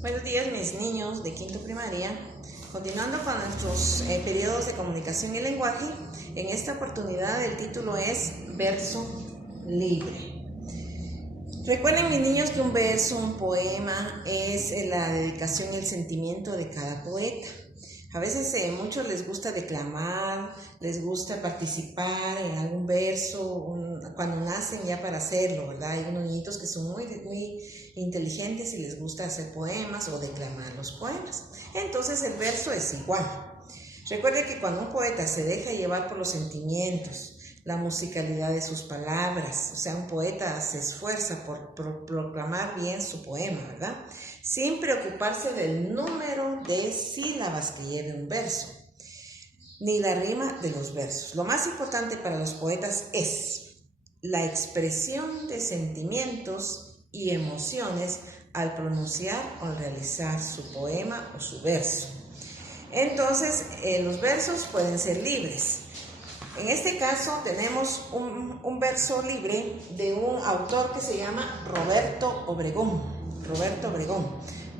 Buenos días, mis niños de quinto primaria. Continuando con nuestros periodos de comunicación y lenguaje, en esta oportunidad el título es Verso Libre. Recuerden, mis niños, que un verso, un poema, es la dedicación y el sentimiento de cada poeta. A veces muchos les gusta declamar, les gusta participar en algún verso, cuando nacen ya para hacerlo, ¿verdad? Hay unos niñitos que son muy inteligentes y les gusta hacer poemas o declamar los poemas. Entonces el verso es igual. Recuerde que cuando un poeta se deja llevar por los sentimientos, la musicalidad de sus palabras, o sea, un poeta se esfuerza por proclamar bien su poema, ¿verdad? Sin preocuparse del número de sílabas que lleve un verso, ni la rima de los versos. Lo más importante para los poetas es la expresión de sentimientos y emociones al pronunciar o al realizar su poema o su verso. Entonces, los versos pueden ser libres. En este caso tenemos un verso libre de un autor que se llama Roberto Obregón,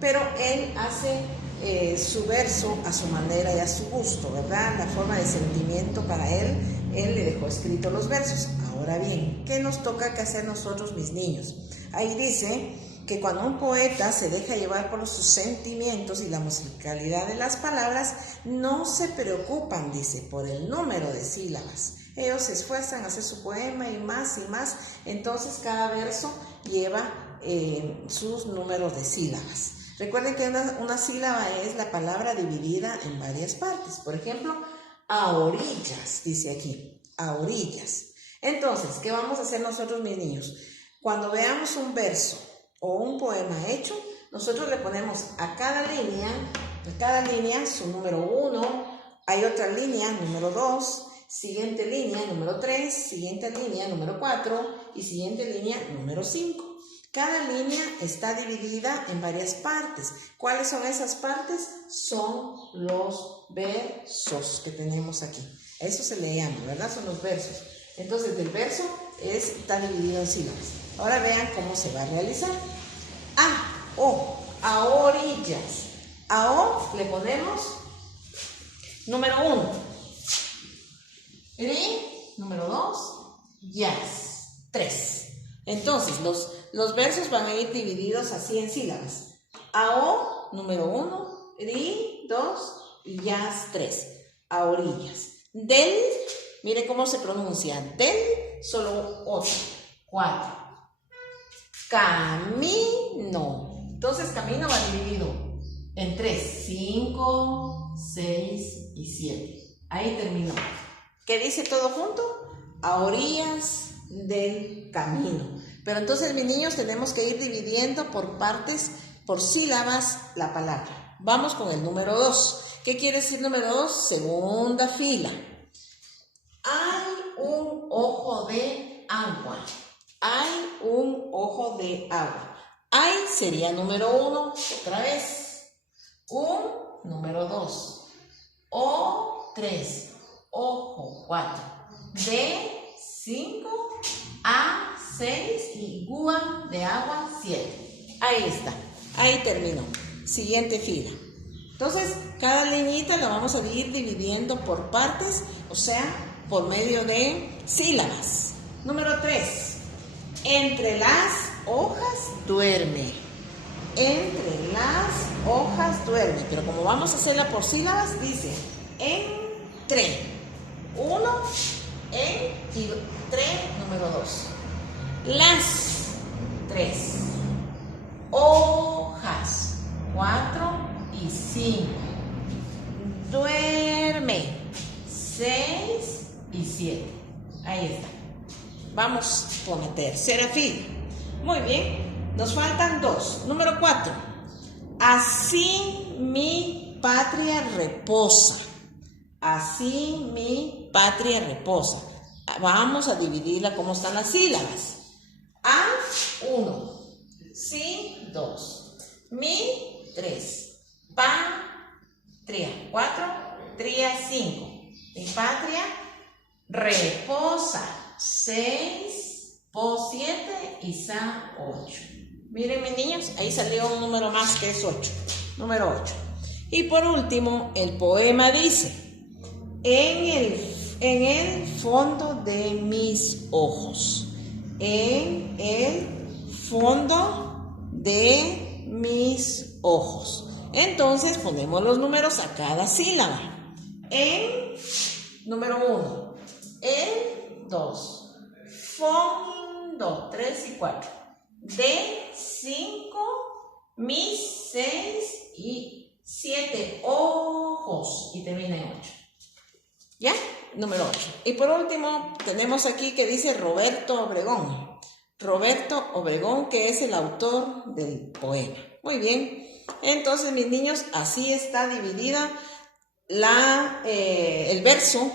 pero él hace su verso a su manera y a su gusto, ¿verdad? La forma de sentimiento para él le dejó escrito los versos. Ahora bien, ¿qué nos toca que hacer nosotros, mis niños? Ahí dice que cuando un poeta se deja llevar por sus sentimientos y la musicalidad de las palabras, no se preocupan, dice, por el número de sílabas. Ellos se esfuerzan a hacer su poema y más, entonces cada verso lleva sus números de sílabas. Recuerden que una sílaba es la palabra dividida en varias partes. Por ejemplo, a orillas, dice aquí, a orillas. Entonces, ¿qué vamos a hacer nosotros, mis niños? Cuando veamos un verso o un poema hecho, nosotros le ponemos a cada línea su número 1, hay otra línea, número 2, siguiente línea, número 3, siguiente línea, número 4 y siguiente línea, número 5. Cada línea está dividida en varias partes. ¿Cuáles son esas partes? Son los versos que tenemos aquí. Eso se le llama, ¿verdad? Son los versos. Entonces, el verso está dividido en sílabas. Ahora vean cómo se va a realizar. A orillas. A o le ponemos número 1. Ri, número 2. Yas, 3. Entonces, los versos van a ir divididos así en sílabas. A o, número 1. Ri, 2. Y yas, 3. A orillas. Del, mire cómo se pronuncia. Del, solo 8. 4. Camino. Entonces, camino va dividido en 3, 5, 6 y 7. Ahí terminó. ¿Qué dice todo junto? A orillas del camino. Pero entonces, mis niños, tenemos que ir dividiendo por partes, por sílabas, la palabra. Vamos con el número 2. ¿Qué quiere decir número 2? Segunda fila. Hay un ojo de agua. Hay un ojo de agua. Hay sería número 1, otra vez. Un, número 2. O, 3. Ojo, 4. De, 5. A, 6. Y gua de agua, 7. Ahí está. Ahí terminó. Siguiente fila. Entonces, cada liñita la vamos a ir dividiendo por partes, o sea, por medio de sílabas. Número 3. Entre las hojas duerme. Entre las hojas duerme. Pero como vamos a hacerla por sílabas, dice entre. 1, en y 3, número 2. Las, 3. Hojas, 4 y 5. Duerme, 6 y 7. Ahí está. Vamos con la tercera fila. Muy bien, nos faltan 2. Número 4. Así mi patria reposa. Así mi patria reposa. Vamos a dividirla como están las sílabas. A, 1. Si, 2. Mi, 3. Patria, 4. Tria, 5. Mi patria reposa. 6, po 7 y sa 8. Miren mis niños, ahí salió un número más que es 8. Número 8. Y por último, el poema dice, en el fondo de mis ojos. En el fondo de mis ojos. Entonces ponemos los números a cada sílaba. En, número 1. En 2. Fondo, 3 y 4. De 5, mis 6 y 7 ojos. Y termina en 8. ¿Ya? Número 8. Y por último, tenemos aquí que dice Roberto Obregón. Roberto Obregón, que es el autor del poema. Muy bien. Entonces, mis niños, así está dividida el verso.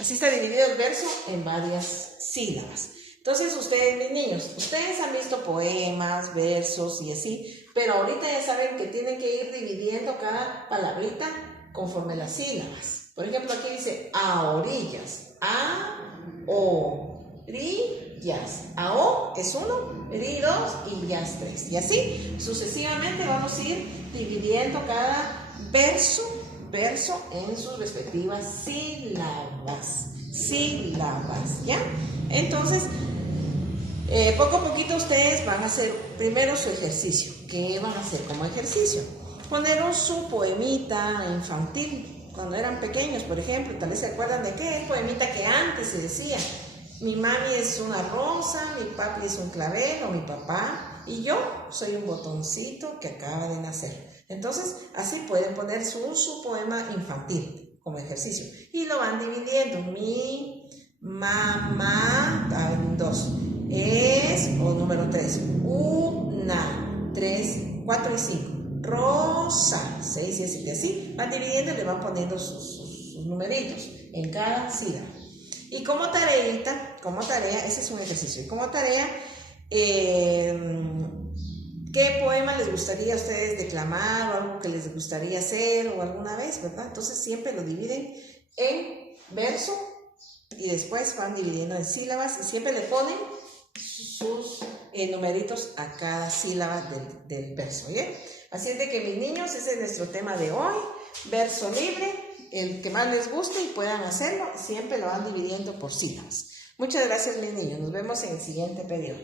Así está dividido el verso en varias sílabas. Entonces, ustedes, mis niños, ustedes han visto poemas, versos y así, pero ahorita ya saben que tienen que ir dividiendo cada palabrita conforme las sílabas. Por ejemplo, aquí dice a orillas, a orillas, a o es 1, ri 2 y ya es 3. Y así sucesivamente vamos a ir dividiendo cada verso en sus respectivas sílabas, ¿ya? Entonces, poco a poquito ustedes van a hacer primero su ejercicio. ¿Qué van a hacer como ejercicio? Poner su poemita infantil. Cuando eran pequeños, por ejemplo, tal vez se acuerdan de qué poemita que antes se decía. Mi mami es una rosa, mi papi es un clavel o mi papá y yo soy un botoncito que acaba de nacer. Entonces, así pueden poner su poema infantil como ejercicio y lo van dividiendo. Mi mamá, en 2, es, o número 3, 1, 3, 4 y 5. Rosa, 6 y 7, así van dividiendo y le van poniendo sus numeritos en cada sílaba. Y como tarea, ese es un ejercicio. Y como tarea, ¿qué poema les gustaría a ustedes declamar o algo que les gustaría hacer o alguna vez, verdad? Entonces siempre lo dividen en verso y después van dividiendo en sílabas y siempre le ponen sus numeritos a cada sílaba del verso, ¿bien? Así es de que, mis niños, ese es nuestro tema de hoy, verso libre, el que más les guste y puedan hacerlo, siempre lo van dividiendo por sílabas. Muchas gracias, mis niños, nos vemos en el siguiente periodo.